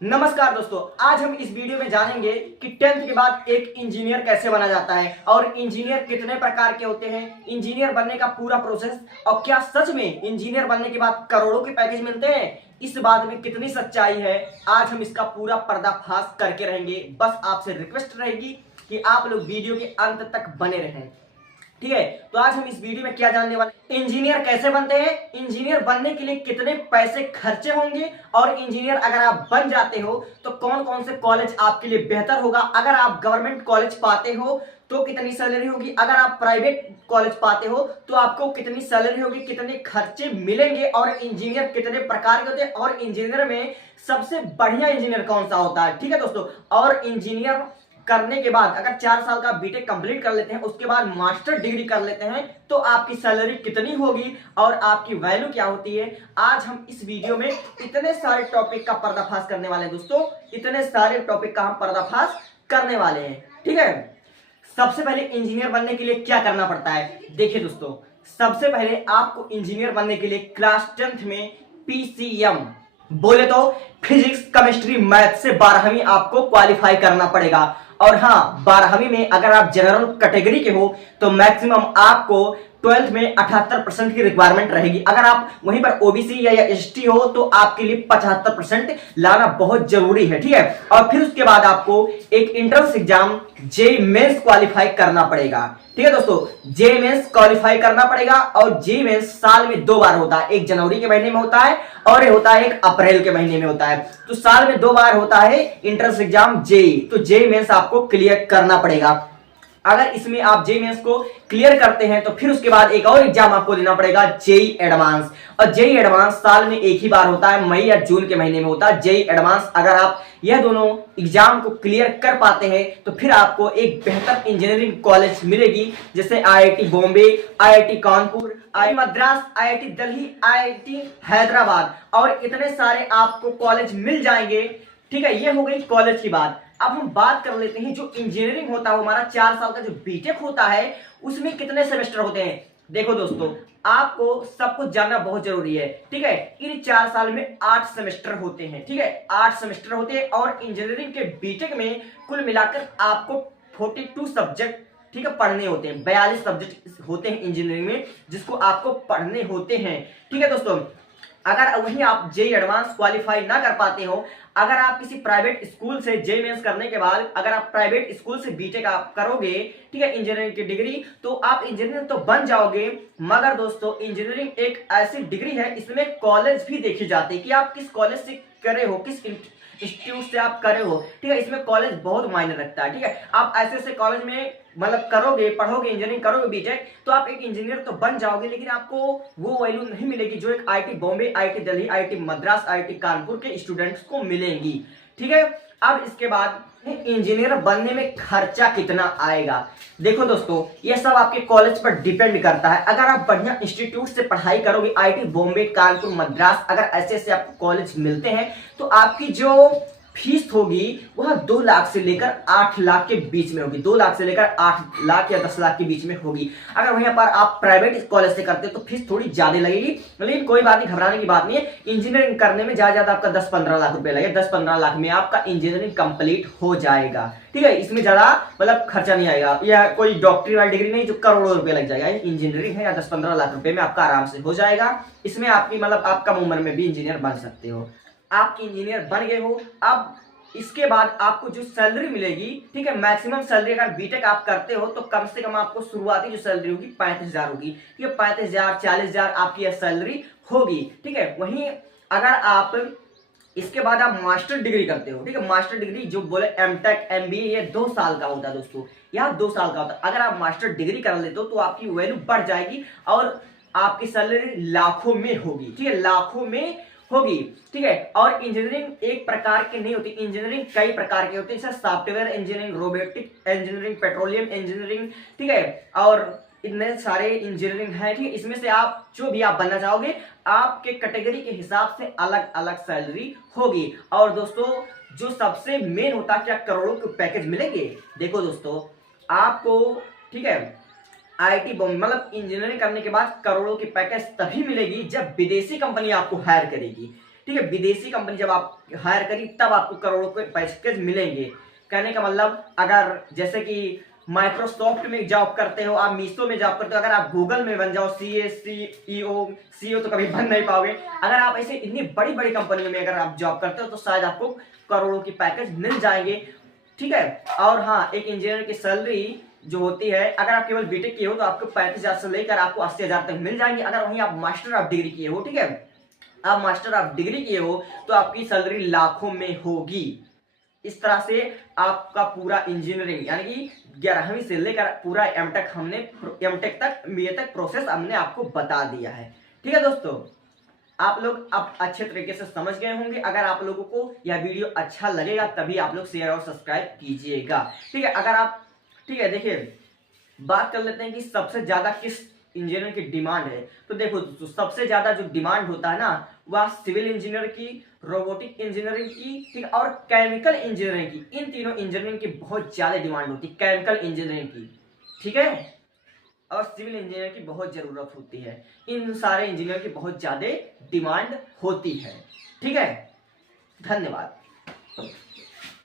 नमस्कार दोस्तों, आज हम इस वीडियो में जानेंगे कि 10th के बाद एक इंजीनियर कैसे बना जाता है और इंजीनियर कितने प्रकार के होते हैं, इंजीनियर बनने का पूरा प्रोसेस और क्या सच में इंजीनियर बनने के बाद करोड़ों के पैकेज मिलते हैं, इस बात में कितनी सच्चाई है। आज हम इसका पूरा पर्दाफाश करके रहेंगे। बस आपसे रिक्वेस्ट रहेगी कि आप लोग वीडियो के अंत तक बने रहें। ठीक है, तो आज हम इस वीडियो में क्या जानने वाले, इंजीनियर कैसे बनते हैं, इंजीनियर बनने के लिए कितने पैसे खर्चे होंगे और इंजीनियर अगर आप बन जाते हो तो कौन कौन से कॉलेज आपके लिए बेहतर होगा। अगर आप गवर्नमेंट कॉलेज पाते हो तो कितनी सैलरी होगी, अगर आप प्राइवेट कॉलेज पाते हो तो आपको कितनी सैलरी होगी, कितने खर्चे मिलेंगे और इंजीनियर कितने प्रकार के होते हैं और इंजीनियर में सबसे बढ़िया इंजीनियर कौन सा होता है। ठीक है दोस्तों, और इंजीनियर करने के बाद अगर 4 साल का बीटेक कंप्लीट कर लेते हैं, उसके बाद मास्टर डिग्री कर लेते हैं तो आपकी सैलरी कितनी होगी और आपकी वैल्यू क्या होती है। आज हम इस वीडियो में इतने सारे टॉपिक का पर्दाफाश करने वाले हैं दोस्तों, इतने सारे टॉपिक का हम पर्दाफाश करने वाले हैं। ठीक है, सबसे पहले इंजीनियर बनने के लिए क्या करना पड़ता है। देखिए दोस्तों, सबसे पहले आपको इंजीनियर बनने के लिए क्लास 10th में पीसीएम बोले तो फिजिक्स केमिस्ट्री मैथ से 12वीं आपको क्वालिफाई करना पड़ेगा। और हाँ, 12वीं में अगर आप जनरल कैटेगरी के हो तो मैक्सिमम आपको 12th में 78% की रिक्वायरमेंट रहेगी। अगर आप वहीं पर ओबीसी या एसटी हो तो आपके लिए 75% लाना बहुत जरूरी है। ठीक है, और फिर उसके बाद आपको एक entrance exam JEE Mains qualify करना पड़ेगा। ठीक है दोस्तों, जेईई मेंस क्वालिफाई करना पड़ेगा और जेईई मेंस साल में 2 बार होता है, एक जनवरी के महीने में होता है और ये होता है एक अप्रैल के महीने में होता है। तो साल में 2 बार होता है एंट्रेंस एग्जाम जेईई, तो जेईई मेंस आपको क्लियर करना पड़ेगा। अगर इसमें आप जेईई मेंस को क्लियर करते हैं तो फिर उसके बाद एक और एग्जाम आपको देना पड़ेगा जेईई एडवांस, और जेईई एडवांस साल में एक ही बार होता है, मई या जून के महीने में होता है जेईई एडवांस। अगर आप यह दोनों एग्जाम को क्लियर कर पाते हैं तो फिर आपको एक बेहतर इंजीनियरिंग कॉलेज मिलेगी, जैसे आईआईटी बॉम्बे, आईआईटी कानपुर, आई मद्रास, आईआईटी दिल्ली, आईआईटी हैदराबाद और इतने सारे आपको कॉलेज मिल जाएंगे। ठीक है, ये हो गई कॉलेज की बात। अब हम बात कर लेते हैं जो इंजीनियरिंग होता है, हमारा 4 साल का जो बीटेक होता है उसमें कितने सेमेस्टर होते हैं। देखो दोस्तों, आपको सब कुछ जानना बहुत जरूरी है। ठीक है, इन 4 साल में 8 सेमेस्टर होते हैं। ठीक है, 8 सेमेस्टर होते हैं और इंजीनियरिंग के बीटेक में कुल मिलाकर आपको 42 सब्जेक्ट ठीक है पढ़ने होते हैं। 42 सब्जेक्ट होते हैं इंजीनियरिंग में जिसको आपको पढ़ने होते हैं। ठीक है दोस्तों, अगर वहीं आप जेईई एडवांस क्वालिफाई ना कर पाते हो, अगर आप किसी प्राइवेट स्कूल से जेईई मेंस करने के बाद अगर आप प्राइवेट स्कूल से बीटेक आप करोगे, ठीक है, इंजीनियरिंग की डिग्री, तो आप इंजीनियर तो बन जाओगे। मगर दोस्तों, इंजीनियरिंग एक ऐसी डिग्री है, इसमें कॉलेज भी देखी जाती है कि आप किस कॉलेज से करे हो, किस इंस्टीट्यूट से आप करे हो। ठीक है, इसमें कॉलेज बहुत मायने रखता है। ठीक है, आप ऐसे ऐसे कॉलेज में मतलब करोगे, पढ़ोगे, इंजीनियरिंग करोगे बीटेक, तो आप एक इंजीनियर तो बन जाओगे, लेकिन आपको वो वैल्यू नहीं मिलेगी जो एक IIT Bombay, IIT Delhi, IIT Madras, IIT Kanpur के स्टूडेंट्स को मिलेंगी। ठीक है, अब इसके बाद इंजीनियर बनने में खर्चा कितना आएगा। देखो दोस्तों, ये सब आपके कॉलेज पर डिपेंड करता है। अगर आप बढ़िया इंस्टीट्यूट से पढ़ाई करोगे, आईआईटी बॉम्बे, कानपुर, मद्रास, अगर ऐसे ऐसे आपको कॉलेज मिलते हैं तो आपकी जो फीस होगी वह 2 लाख से लेकर 8 लाख के बीच में होगी। 2 लाख से लेकर 8 लाख या 10 लाख के बीच में होगी। अगर वहीं पर आप प्राइवेट कॉलेज से करते हो तो फीस थोड़ी ज्यादा लगेगी, लेकिन कोई बात नहीं, घबराने की बात नहीं है। इंजीनियरिंग करने में ज्यादा आपका 10-15 लाख रुपए लगे, 10-15 लाख में आपका इंजीनियरिंग कंप्लीट हो जाएगा। ठीक है, इसमें ज्यादा मतलब खर्चा नहीं आएगा, या कोई डॉक्टरी वाली डिग्री नहीं जो करोड़ों रुपए लग जाएगा। इंजीनियरिंग है या 10-15 लाख रुपए में आपका आराम से हो जाएगा। इसमें आपकी मतलब आप कम उम्र में भी इंजीनियर बन सकते हो। आप इंजीनियर बन गए हो, अब इसके बाद आपको जो सैलरी मिलेगी, ठीक है, मैक्सिमम सैलरी अगर बीटेक आप करते हो तो कम से कम आपको शुरुआती जो सैलरी होगी 35,000 होगी। ठीक है, 35,000 40,000 आपकी यह सैलरी होगी। ठीक है, वहीं अगर आप इसके बाद आप मास्टर डिग्री करते हो, ठीक है, मास्टर डिग्री जो बोले एमटेक, एमबीए, ये 2 साल का होता है दोस्तों, यह 2 साल का होता है। अगर आप मास्टर डिग्री कर लेते हो तो आपकी वैल्यू बढ़ जाएगी और आपकी सैलरी लाखों में होगी। ठीक है, लाखों में होगी। ठीक है, और इंजीनियरिंग एक प्रकार की नहीं होती, इंजीनियरिंग कई प्रकार के होते हैं, जैसे software engineering, robotic engineering, petroleum engineering, ठीक है, और इतने सारे इंजीनियरिंग है। ठीक है, इसमें से आप जो भी आप बनना चाहोगे, आपके कैटेगरी के हिसाब से अलग अलग सैलरी होगी। और दोस्तों, जो सबसे मेन होता है, क्या करोड़ों के पैकेज मिलेंगे। देखो दोस्तों, आपको ठीक है आईआईटी बॉम्बे मतलब इंजीनियरिंग करने के बाद करोड़ों की पैकेज तभी मिलेगी जब विदेशी कंपनी आपको हायर करेगी। ठीक ठीक है। विदेशी कंपनी जब आप हायर करी तब आपको करोड़ों के पैकेज मिलेंगे। कहने का मतलब अगर जैसे कि माइक्रोसॉफ्ट में जॉब करते हो, आप मीशो में जॉब करते हो, अगर आप गूगल में बन जाओ सीईओ तो कभी बन नहीं पाओगे। अगर आप ऐसे इतनी बड़ी बड़ी कंपनियों में अगर आप जॉब करते हो तो शायद आपको करोड़ों की पैकेज मिल जाएंगे, ठीक है। और हाँ, एक इंजीनियर की सैलरी जो होती है, अगर आप केवल बीटेक किए हो तो आपको 35,000 से लेकर आपको 80,000 तक मिल जाएंगे। अगर वहीं आप मास्टर ऑफ डिग्री किए हो, ठीक है, आप मास्टर ऑफ डिग्री किए हो तो आपकी सैलरी लाखों में होगी। इस तरह से आपका पूरा इंजीनियरिंग यानी कि 11वीं से लेकर पूरा एमटेक तक बीए तक प्रोसेस हमने आपको बता दिया है, ठीक है दोस्तों। आप लोग अब अच्छे तरीके से समझ गए होंगे। अगर आप लोगों को यह वीडियो अच्छा लगेगा तभी आप लोग शेयर और सब्सक्राइब कीजिएगा, ठीक है। अगर आप, ठीक है, देखिए बात कर लेते हैं कि सबसे ज्यादा किस इंजीनियर की डिमांड है। तो देखो दोस्तों, सबसे ज्यादा जो डिमांड होता है ना, वह सिविल इंजीनियर की, रोबोटिक इंजीनियरिंग की, ठीक है, और केमिकल इंजीनियरिंग की। इन तीनों इंजीनियरिंग की बहुत ज्यादा डिमांड होती है, केमिकल इंजीनियरिंग की, ठीक है, और सिविल इंजीनियर की बहुत जरूरत होती है। इन सारे इंजीनियर की बहुत ज्यादा डिमांड होती है, ठीक है। धन्यवाद।